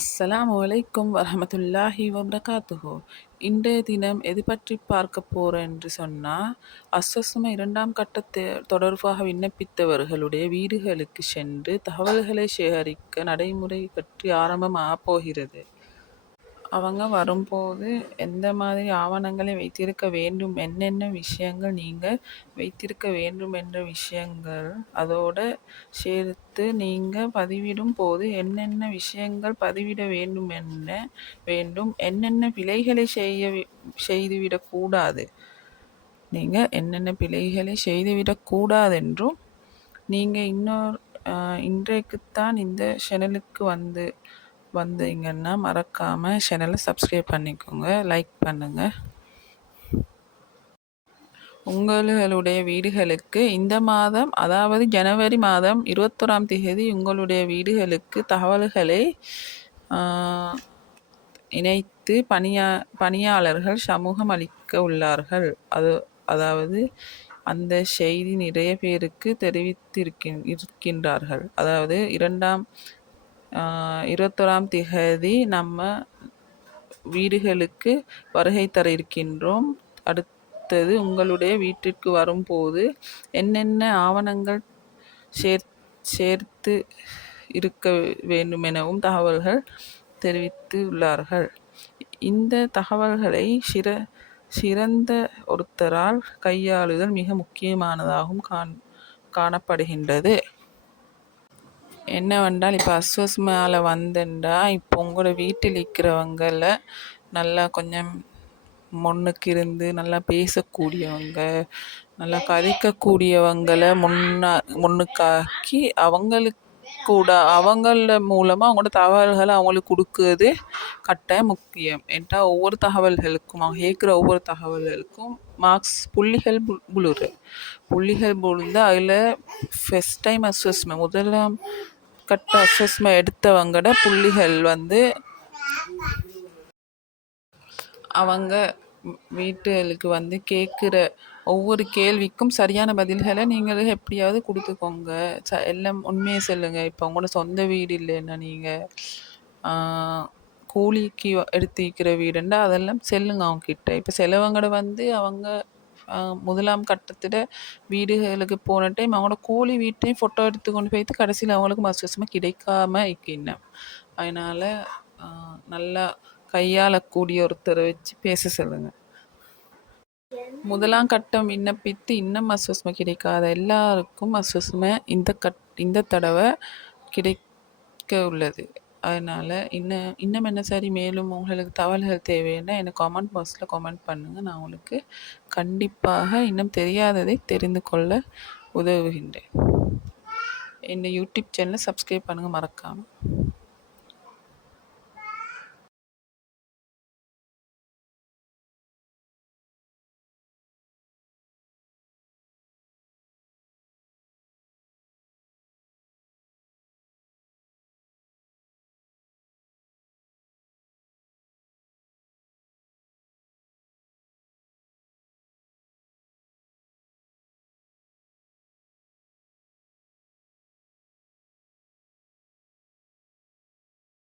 அஸ்ஸலாமு அலைக்கும் வரஹமத்துல்லாஹி வபரகாத்துஹு. இன்றைய தினம் எது பற்றி பார்க்க போகிறோம் என்று சொன்னால், அஸ்வஸ்ம இரண்டாம் கட்ட தொடர்பாக விண்ணப்பித்தவர்களுடைய வீடுகளுக்கு சென்று தகவல்களை சேகரிக்க நடைமுறை பற்றி ஆரம்பமாக போகிறது. அவங்க வரும்போது எந்த மாதிரி ஆவணங்களை வைத்திருக்க வேண்டும், என்னென்ன விஷயங்கள் நீங்கள் வைத்திருக்க வேண்டும் என்ற விஷயங்கள் அதோடு சேர்த்து நீங்கள் பதிவிடும் போது என்னென்ன விஷயங்கள் பதிவிட வேண்டும், என்னென்ன பிழைகளை செய்துவிடக்கூடாது, நீங்கள் என்னென்ன பிழைகளை செய்துவிடக்கூடாது என்றும் நீங்கள் இன்றைக்குத்தான் இந்த சேனலுக்கு வந்தீங்கன்னா மறக்காமல் சேனலை சப்ஸ்கிரைப் பண்ணிக்கோங்க, லைக் பண்ணுங்கள். உங்களுடைய வீடுகளுக்கு இந்த மாதம், அதாவது ஜனவரி மாதம் 21ஆம் தேதி உங்களுடைய வீடுகளுக்கு தகவல்களை இணைத்து பணியாளர்கள் சமூகம் அளிக்க உள்ளார்கள். அதாவது அந்த செய்தி நிறைய பேருக்கு இருக்கின்றார்கள். அதாவது 21ஆம் தேதி நம்ம வீடுகளுக்கு வருகை தர இருக்கின்றோம். அடுத்தது உங்களுடைய வீட்டிற்கு வரும்போது என்னென்ன ஆவணங்கள் சேர்த்து இருக்க வேண்டும் எனவும் தகவல்கள் தெரிவித்து உள்ளார்கள். இந்த தகவல்களை சிறந்த ஒருத்தரால் கையாளுதல் மிக முக்கியமானதாகவும் காணப்படுகின்றது. என்னவென்றால், இப்போ அஸ்வஸ்மால வந்தேன்டா, இப்போ உங்களோட வீட்டில் இருக்கிறவங்கள நல்லா கொஞ்சம் முன்னுக்கு இருந்து நல்லா பேசக்கூடியவங்க, நல்லா கதைக்கக்கூடியவங்களை முன்னுக்காக்கி அவங்கள மூலமாக அவங்களோட தகவல்களை அவங்களுக்கு கொடுக்குறது கட்டாயம் முக்கியம். ஏன்டா ஒவ்வொரு தகவல்களுக்கும் அவங்க கேட்குற ஒவ்வொரு தகவல்களுக்கும் புள்ளிகள் விழுந்து அதில் ஃபஸ்ட் டைம் அஸ்வஸ்மெண்ட் முதலாம் கட்ட அஸ்வஸ்மெண்ட் எடுத்தவங்களோட புள்ளிகள் அவங்க வீட்டுகளுக்கு கேட்குற ஒவ்வொரு கேள்விக்கும் சரியான பதில்களை நீங்கள் எப்படியாவது கொடுத்துக்கோங்க. எல்லாம் உண்மையை சொல்லுங்கள். இப்போ உங்களோட சொந்த வீடு இல்லைன்னா நீங்கள் கூலிக்கு எடுத்திருக்கிற வீடுண்டா அதெல்லாம் செல்லுங்க அவங்கக்கிட்ட. இப்போ சிலவங்களோட அவங்க முதலாம் கட்டத்தில் வீடுகளுக்கு போன டைம் அவங்களோட கூலி வீட்டையும் ஃபோட்டோ எடுத்து கொண்டு போய்த்து கடைசியில் அவங்களுக்கு மசுவசமாக கிடைக்காம இருக்கின்றேன். அதனால் நல்லா கையாளக்கூடிய ஒருத்தரை வச்சு பேச சொல்லுங்கள். முதலாம் கட்டம் விண்ணப்பித்து இன்னும் அஸ்வஸ்மை கிடைக்காத எல்லாருக்கும் அஸ்வஸ்மை இந்த தடவை கிடைக்க உள்ளது. அதனால் இன்னும் என்ன சரி மேலும் உங்களுக்கு தகவல்கள் தேவைன்னா எனக்கு கமெண்ட் பாக்ஸில் கமெண்ட் பண்ணுங்கள். நான் உங்களுக்கு கண்டிப்பாக இன்னும் தெரியாததை தெரிந்து கொள்ள உதவுகின்றேன். இந்த யூடியூப் சேனலை சப்ஸ்கிரைப் பண்ணுங்கள் மறக்காமல்.